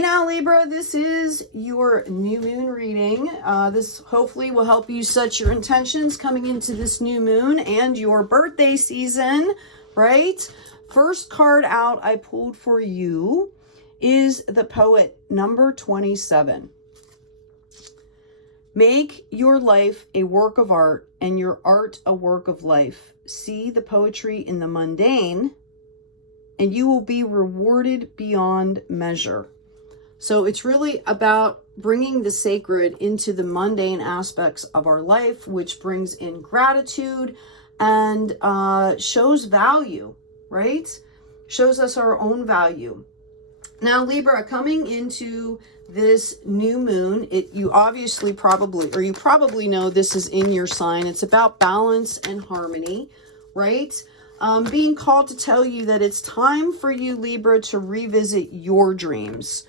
Now, Libra, this is your new moon reading. This hopefully will help you set your intentions coming into this new moon and your birthday season, right? First card out I pulled for you is the Poet, number 27. Make your life a work of art and your art a work of life. See the poetry in the mundane and you will be rewarded beyond measure. So it's really about bringing the sacred into the mundane aspects of our life, which brings in gratitude and shows value, right? Shows us our own value. Now, Libra, coming into this new moon, you probably know this is in your sign. It's about balance and harmony, right? Being called to tell you that it's time for you, Libra, to revisit your dreams.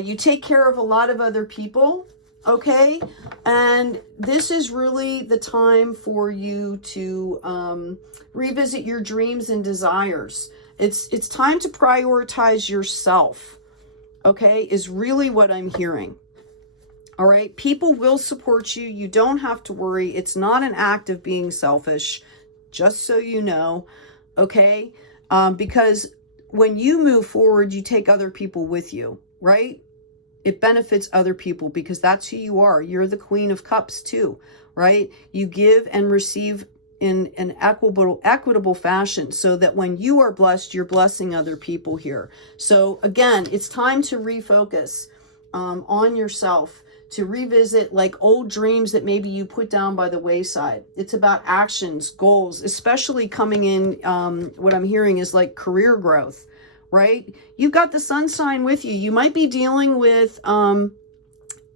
You take care of a lot of other people, okay? And this is really the time for you to revisit your dreams and desires. It's time to prioritize yourself, okay, is really what I'm hearing. All right, people will support you. You don't have to worry. It's not an act of being selfish, just so you know, okay? Because when you move forward, you take other people with you, right? It benefits other people because that's who you are. You're the Queen of Cups too, right? You give and receive in an equitable fashion so that when you are blessed, you're blessing other people here. So again, it's time to refocus on yourself, to revisit like old dreams that maybe you put down by the wayside. It's about actions, goals, especially coming in, what I'm hearing is like career growth, right? You've got the sun sign with you. You might be dealing with a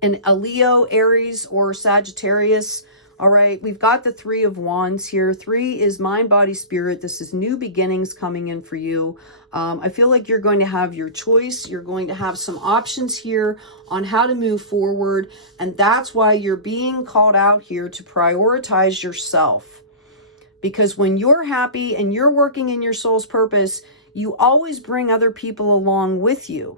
Leo, Aries, or Sagittarius. All right, we've got the 3 of Wands here. 3 is mind, body, spirit. This is new beginnings coming in for you. I feel like you're going to have your choice. You're going to have some options here on how to move forward. And that's why you're being called out here to prioritize yourself. Because when you're happy and you're working in your soul's purpose, you always bring other people along with you.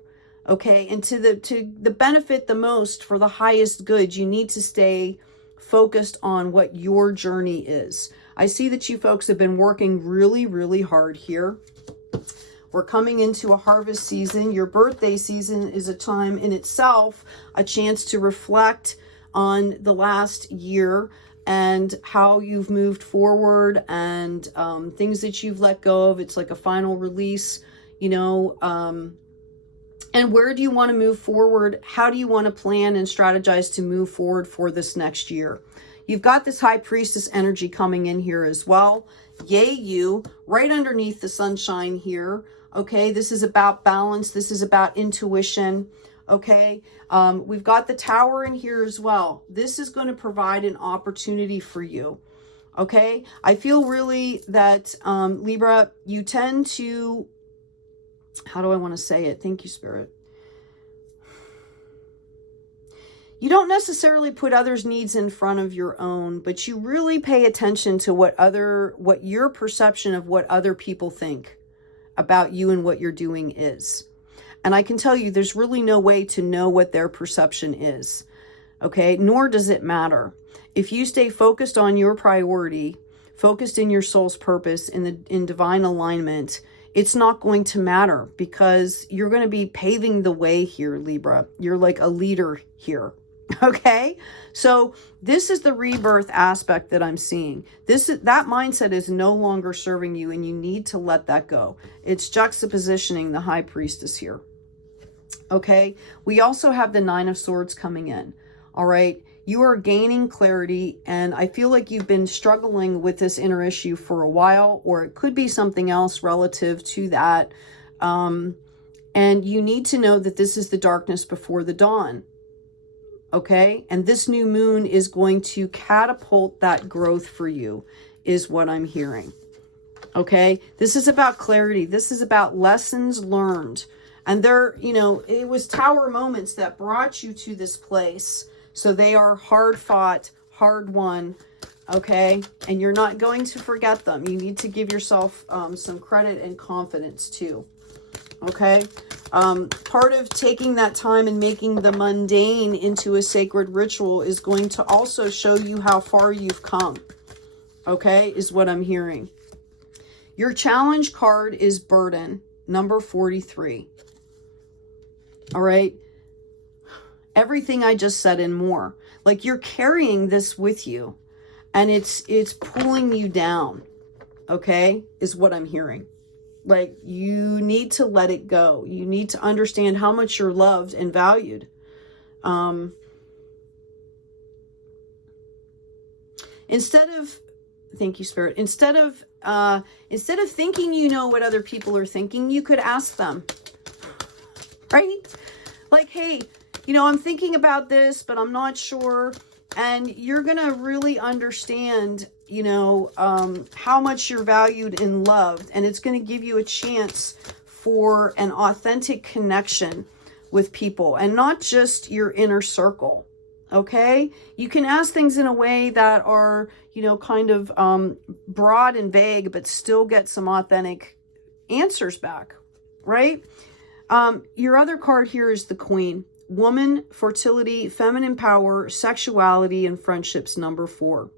Okay, and to the benefit the most for the highest good, you need to stay focused on what your journey is. I see that you folks have been working really, really hard here. We're coming into a harvest season. Your birthday season is a time in itself, a chance to reflect on the last year and how you've moved forward and things that you've let go of. It's like a final release, you know, and where do you want to move forward? How do you want to plan and strategize to move forward for this next year? You've got this high priestess energy coming in here as well. Yay, you, right underneath the sunshine here. Okay, this is about balance. This is about intuition. Okay, we've got the tower in here as well. This is going to provide an opportunity for you. Okay, I feel really that Libra, you tend to, how do I want to say it? Thank you, Spirit. You don't necessarily put others' needs in front of your own, but you really pay attention to what your perception of what other people think about you and what you're doing is. And I can tell you there's really no way to know what their perception is. Okay, nor does it matter. If you stay focused on your priority, focused in your soul's purpose, in divine alignment, it's not going to matter because you're going to be paving the way here, Libra. You're like a leader here. Okay, so this is the rebirth aspect that I'm seeing. That mindset is no longer serving you, and you need to let that go. It's juxtapositioning the high priestess here. Okay, we also have the 9 of Swords coming in. All right, you are gaining clarity, and I feel like you've been struggling with this inner issue for a while, or it could be something else relative to that. And you need to know that this is the darkness before the dawn. Okay, and this new moon is going to catapult that growth for you, is what I'm hearing. Okay, this is about clarity. This is about lessons learned. And it was tower moments that brought you to this place. So they are hard fought, hard won. Okay, and you're not going to forget them. You need to give yourself some credit and confidence too. Okay. Part of taking that time and making the mundane into a sacred ritual is going to also show you how far you've come. Okay, is what I'm hearing. Your challenge card is burden, number 43. All right. Everything I just said and more. Like, you're carrying this with you and it's pulling you down. Okay, is what I'm hearing. Like, you need to let it go. You need to understand how much you're loved and valued. Instead of, thank you, Spirit. Instead of thinking you know what other people are thinking, you could ask them, right? Like, hey, you know, I'm thinking about this, but I'm not sure. And you're going to really understand, you know, how much you're valued and loved. And it's going to give you a chance for an authentic connection with people and not just your inner circle. Okay. You can ask things in a way that are, you know, kind of broad and vague, but still get some authentic answers back. Right. Your other card here is the Queen. Woman, fertility, feminine power, sexuality, and friendships, number 4.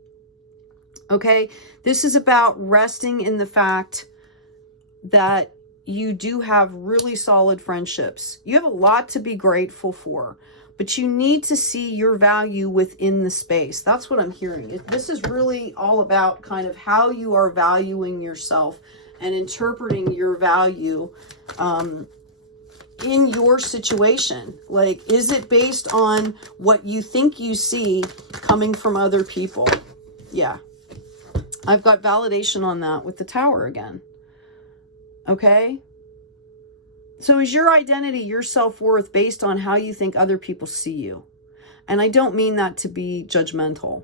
Okay, this is about resting in the fact that you do have really solid friendships. You have a lot to be grateful for, but you need to see your value within the space. That's what I'm hearing. This is really all about kind of how you are valuing yourself and interpreting your value in your situation. Like, is it based on what you think you see coming from other people? Yeah. I've got validation on that with the Tower again. Okay. So is your identity, your self-worth based on how you think other people see you? And I don't mean that to be judgmental.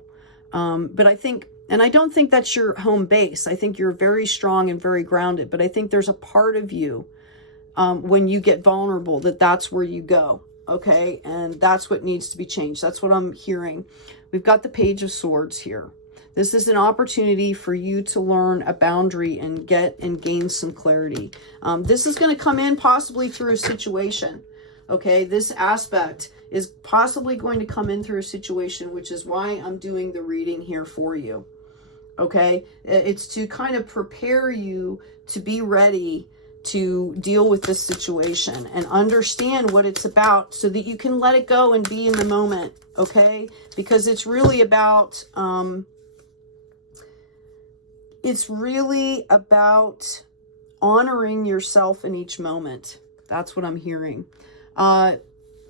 But I think, and I don't think that's your home base. I think you're very strong and very grounded, but I think there's a part of you when you get vulnerable, that's where you go. Okay. And that's what needs to be changed. That's what I'm hearing. We've got the Page of Swords here. This is an opportunity for you to learn a boundary and gain some clarity. This is going to come in possibly through a situation. Okay. This aspect is possibly going to come in through a situation, which is why I'm doing the reading here for you. Okay. It's to kind of prepare you to be ready to deal with this situation and understand what it's about so that you can let it go and be in the moment. Okay. Because it's really about, honoring yourself in each moment. That's what I'm hearing.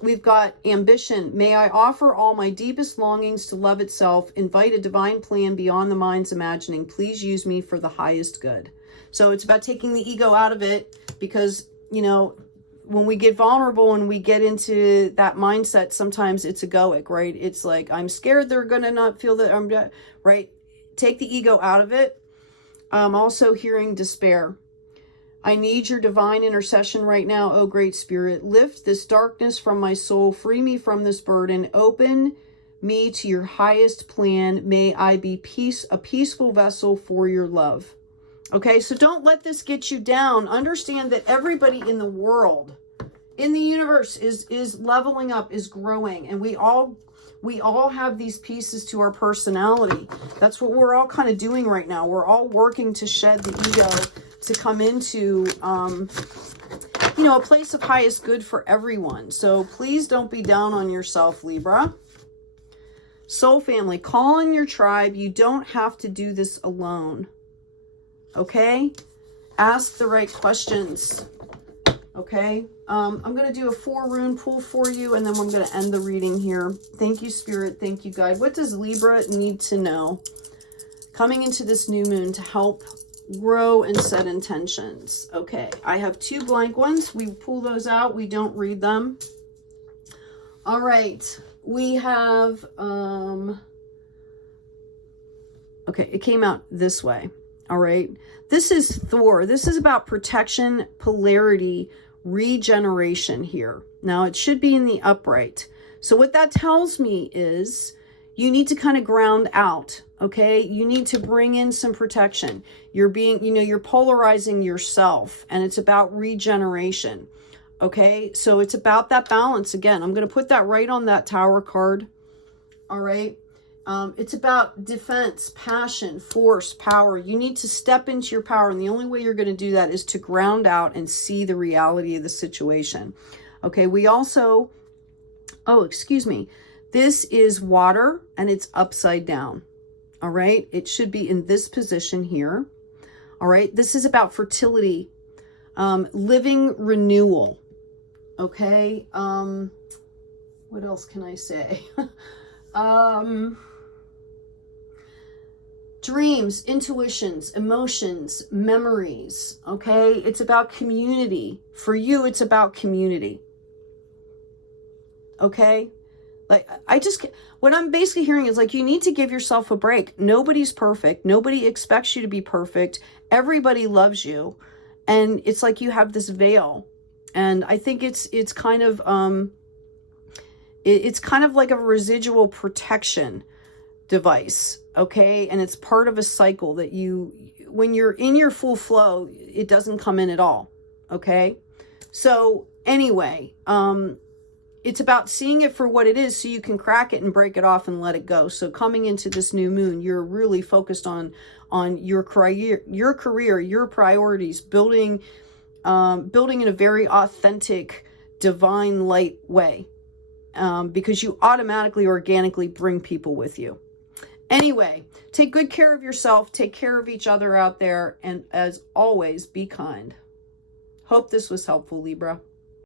We've got ambition. May I offer all my deepest longings to love itself, invite a divine plan beyond the mind's imagining. Please use me for the highest good. So it's about taking the ego out of it, because, you know, when we get vulnerable and we get into that mindset, sometimes it's egoic, right? It's like, I'm scared they're going to not feel that I'm right. Take the ego out of it. I'm also hearing despair. I need your divine intercession right now, oh great Spirit. Lift this darkness from my soul. Free me from this burden. Open me to your highest plan. May I be a peaceful vessel for your love. Okay, so don't let this get you down. Understand that everybody in the world, in the universe, is leveling up, is growing, and we all have these pieces to our personality. That's what we're all kind of doing right now. We're all working to shed the ego to come into, you know, a place of highest good for everyone. So please don't be down on yourself, Libra. Soul family, call in your tribe. You don't have to do this alone. Okay? Ask the right questions. Okay? I'm going to do a 4-rune pull for you, and then I'm going to end the reading here. Thank you, Spirit. Thank you, Guide. What does Libra need to know coming into this new moon to help grow and set intentions? Okay, I have 2 blank ones. We pull those out. We don't read them. All right. We have, okay, it came out this way. All right. This is Thor. This is about protection, polarity, regeneration here. Now it should be in the upright. So what that tells me is you need to kind of ground out, okay? You need to bring in some protection. You're being, you know, you're polarizing yourself, and it's about regeneration, okay? So it's about that balance. Again, I'm going to put that right on that Tower card, all right? It's about defense, passion, force, power. You need to step into your power, and the only way you're going to do that is to ground out and see the reality of the situation, okay? We also, oh, excuse me. This is water, and it's upside down, all right? It should be in this position here, all right? This is about fertility, living renewal, okay? What else can I say? Dreams, intuitions, emotions, memories, okay? It's about community. For you, it's about community, okay? Like, what I'm basically hearing is like, you need to give yourself a break. Nobody's perfect. Nobody expects you to be perfect. Everybody loves you. And it's like you have this veil. And I think it's kind of, it's kind of like a residual protection device, okay? And it's part of a cycle that when you're in your full flow, it doesn't come in at all, okay? So anyway, it's about seeing it for what it is so you can crack it and break it off and let it go. So coming into this new moon, you're really focused on your career, your priorities, building in a very authentic, divine light way, because you automatically, organically bring people with you. Anyway, take good care of yourself, take care of each other out there, and as always, be kind. Hope this was helpful, Libra.